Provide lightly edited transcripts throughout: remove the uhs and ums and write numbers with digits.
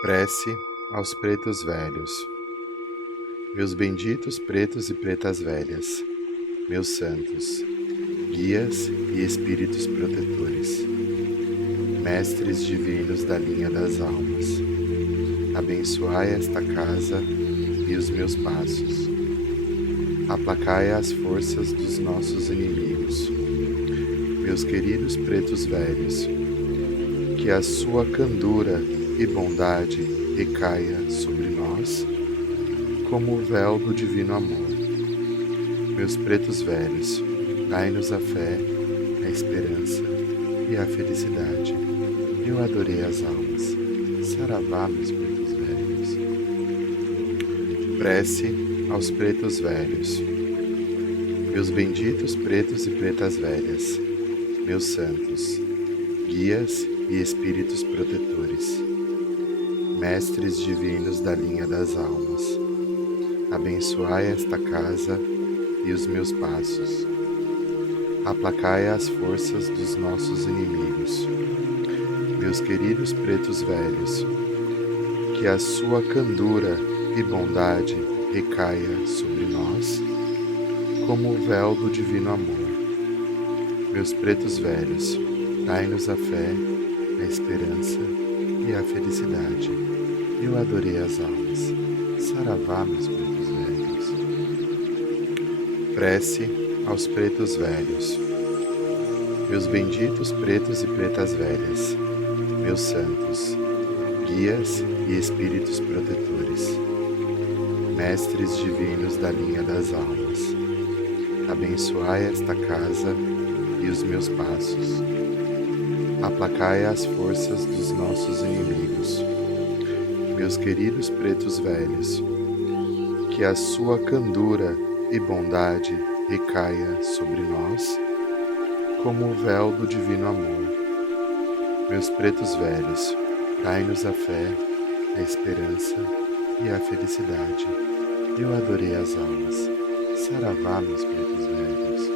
Prece aos pretos velhos. Meus benditos pretos e pretas velhas, meus santos, guias e espíritos protetores, mestres divinos da linha das almas, abençoai esta casa e os meus passos. Aplacai as forças dos nossos inimigos. Meus queridos pretos velhos, que a sua candura e bondade recaia sobre nós, como o véu do divino amor. Meus pretos velhos, dai-nos a fé, a esperança e a felicidade. Eu adorei as almas. Saravá, meus pretos velhos. Prece aos pretos velhos. Meus benditos pretos e pretas velhas, meus santos, guias e espíritos protetores, mestres divinos da linha das almas, abençoai esta casa e os meus passos. Aplacai as forças dos nossos inimigos. Meus queridos pretos velhos, que a sua candura e bondade recaia sobre nós, como o véu do divino amor. Meus pretos velhos, dai-nos a fé, a esperança e a felicidade. Eu adorei as almas. Saravá, meus pretos velhos. Prece aos pretos velhos. Meus benditos pretos e pretas velhas, meus santos, guias e espíritos protetores, mestres divinos da linha das almas, abençoai esta casa e os meus passos. Aplacai as forças dos nossos inimigos. Meus queridos pretos velhos, que a sua candura e bondade recaia sobre nós, como o véu do divino amor. Meus pretos velhos, dai-nos a fé, a esperança e a felicidade. Eu adorei as almas. Saravá, meus pretos velhos.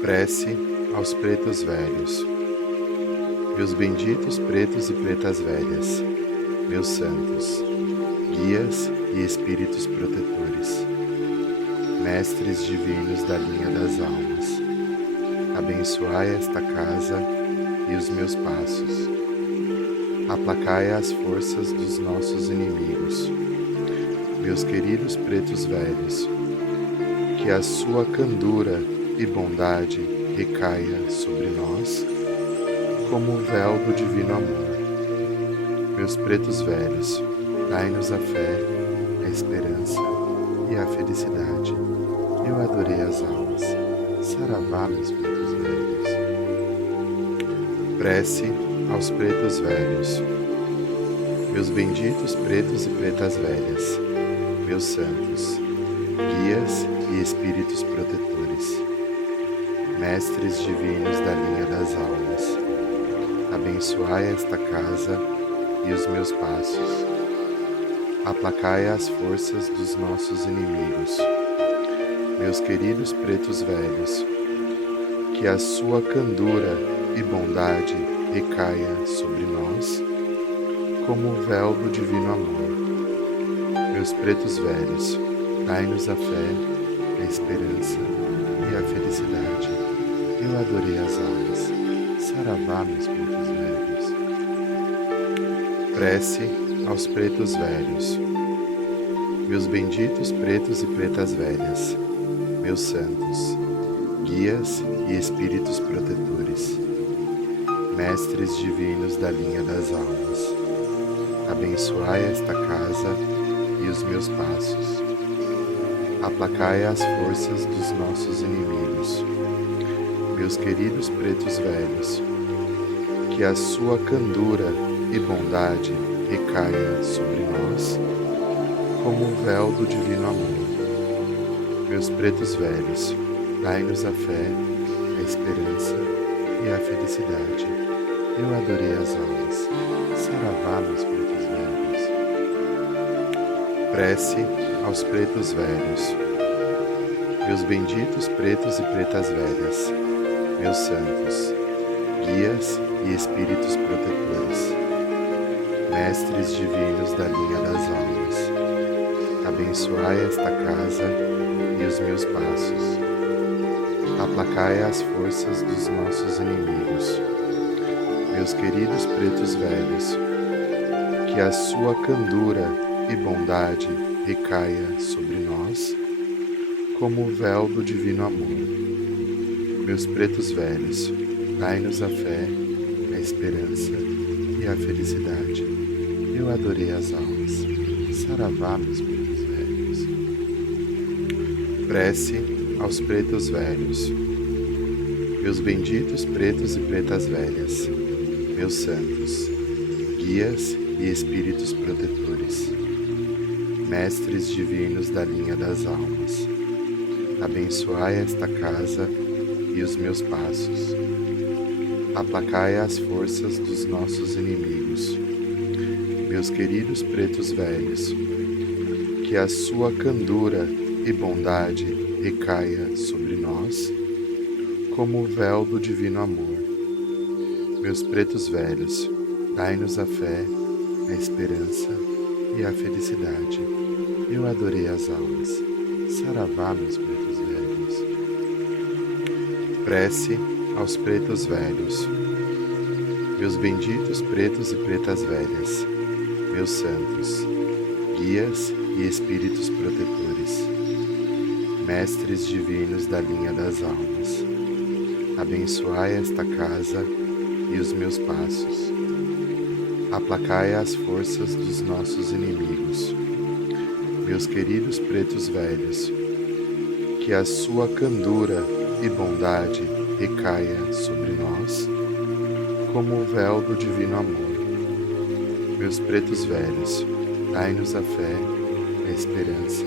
Prece aos pretos velhos. Meus benditos pretos e pretas velhas, meus santos, guias e espíritos protetores, mestres divinos da linha das almas, abençoai esta casa e os meus passos. Aplacai as forças dos nossos inimigos. Meus queridos pretos velhos, que a sua candura e bondade recaia sobre nós, como o véu do divino amor. Meus pretos velhos, dai-nos a fé, a esperança e a felicidade. Eu adorei as almas. Saravá, meus pretos velhos. Prece aos pretos velhos. Meus benditos pretos e pretas velhas, meus santos, guias e espíritos protetores, mestres divinos da linha das almas, abençoai esta casa e os meus passos. Aplacai as forças dos nossos inimigos. Meus queridos pretos velhos, que a sua candura e bondade recaia sobre nós, como o véu do divino amor. Meus pretos velhos, dai-nos a fé, a esperança e a felicidade. Eu adorei as almas. Saravá, meus pretos velhos. Prece aos pretos velhos. Meus benditos pretos e pretas velhas, meus santos, guias e espíritos protetores, mestres divinos da linha das almas, abençoai esta casa e os meus passos. Aplacai as forças dos nossos inimigos. Meus queridos pretos velhos, que a sua candura e bondade recaia sobre nós, como o véu do divino amor. Meus pretos velhos, dai-nos a fé, a esperança e a felicidade. Eu adorei as almas. Saravá, meus pretos velhos. Prece aos pretos velhos. Meus benditos pretos e pretas velhas, meus santos, guias e espíritos protetores, mestres divinos da linha das almas, abençoai esta casa e os meus passos. Aplacai as forças dos nossos inimigos. Meus queridos pretos velhos, que a sua candura e bondade recaia sobre nós, como o véu do divino amor. Meus pretos velhos, dai-nos a fé, a esperança e a felicidade. Eu adorei as almas. Saravá, meus pretos velhos. Prece aos pretos velhos. Meus benditos pretos e pretas velhas, meus santos, guias e espíritos protetores, mestres divinos da linha das almas, abençoai esta casa e os meus passos. Aplacai as forças dos nossos inimigos. Meus queridos pretos velhos, que a sua candura e bondade recaia sobre nós, como o véu do divino amor. Meus pretos velhos, dai-nos a fé, a esperança e a felicidade. Eu adorei as almas. Saravá, meus pretos velhos. Prece aos pretos velhos. Meus benditos pretos e pretas velhas, meus santos, guias e espíritos protetores, mestres divinos da linha das almas, abençoai esta casa e os meus passos. Aplacai as forças dos nossos inimigos. Meus queridos pretos velhos, que a sua candura e bondade recaia sobre nós, como o véu do divino amor. Meus pretos velhos, dai-nos a fé, a esperança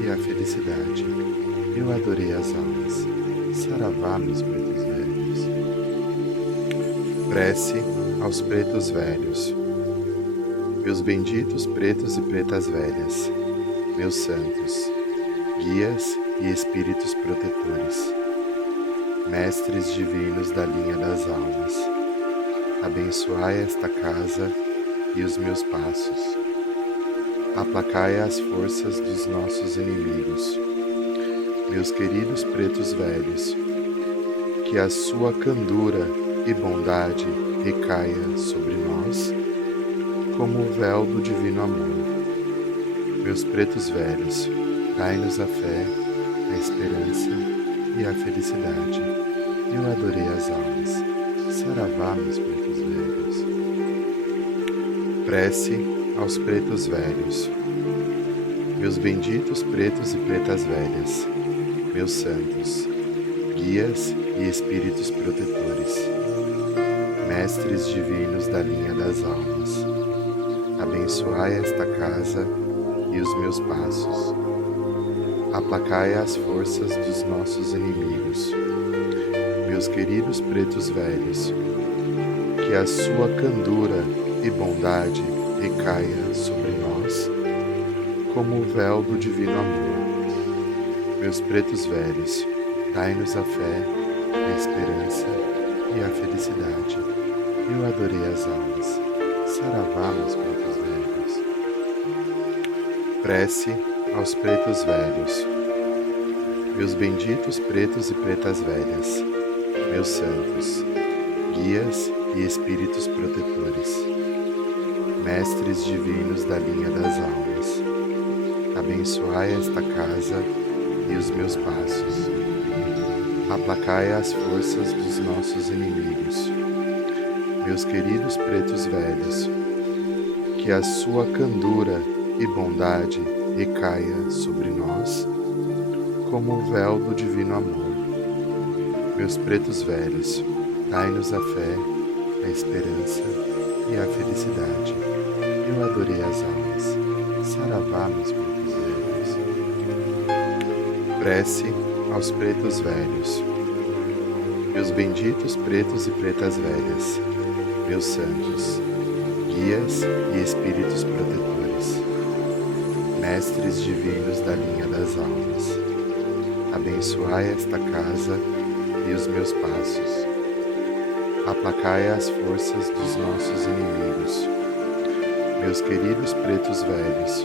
e a felicidade. Eu adorei as almas. Saravá, meus pretos velhos. Prece aos pretos velhos. Meus benditos pretos e pretas velhas, meus santos, guias e espíritos protetores, mestres divinos da linha das almas, abençoai esta casa e os meus passos. Aplacai as forças dos nossos inimigos. Meus queridos pretos velhos, que a sua candura e bondade recaia sobre nós, como o véu do divino amor. Meus pretos velhos, dai-nos a fé, a esperança e a felicidade. Eu adorei as almas. Saravá, meus pretos velhos. Prece aos pretos velhos. Meus benditos pretos e pretas velhas, meus santos, guias e espíritos protetores, mestres divinos da linha das almas, abençoai esta casa e os meus passos. Aplacai as forças dos nossos inimigos. Meus queridos pretos velhos, que a sua candura e bondade recaia sobre nós, como o véu do divino amor. Meus pretos velhos, dai-nos a fé, a esperança e a felicidade. Eu adorei as almas. Saravá, meus pretos velhos. Prece aos pretos velhos. Meus benditos pretos e pretas velhas, meus santos, guias e espíritos protetores, mestres divinos da linha das almas, abençoai esta casa e os meus passos. Aplacai as forças dos nossos inimigos. Meus queridos pretos velhos, que a sua candura e bondade recaia sobre nós, como o véu do divino amor. Meus pretos velhos, dai-nos a fé, a esperança e a felicidade. Eu adorei as almas. Saravá, meus pretos velhos. Prece aos pretos velhos. Meus benditos pretos e pretas velhas, meus santos, guias e espíritos protetores, mestres divinos da linha das almas, abençoai esta casa e os meus passos. Aplacai as forças dos nossos inimigos. meus queridos pretos velhos,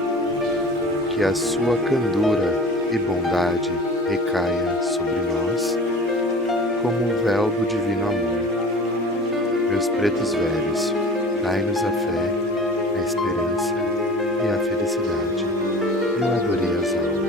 que a sua candura e bondade recaia sobre nós como um véu do divino amor. Meus pretos velhos, dai-nos a fé, a esperança e a felicidade. Eu adorei as almas.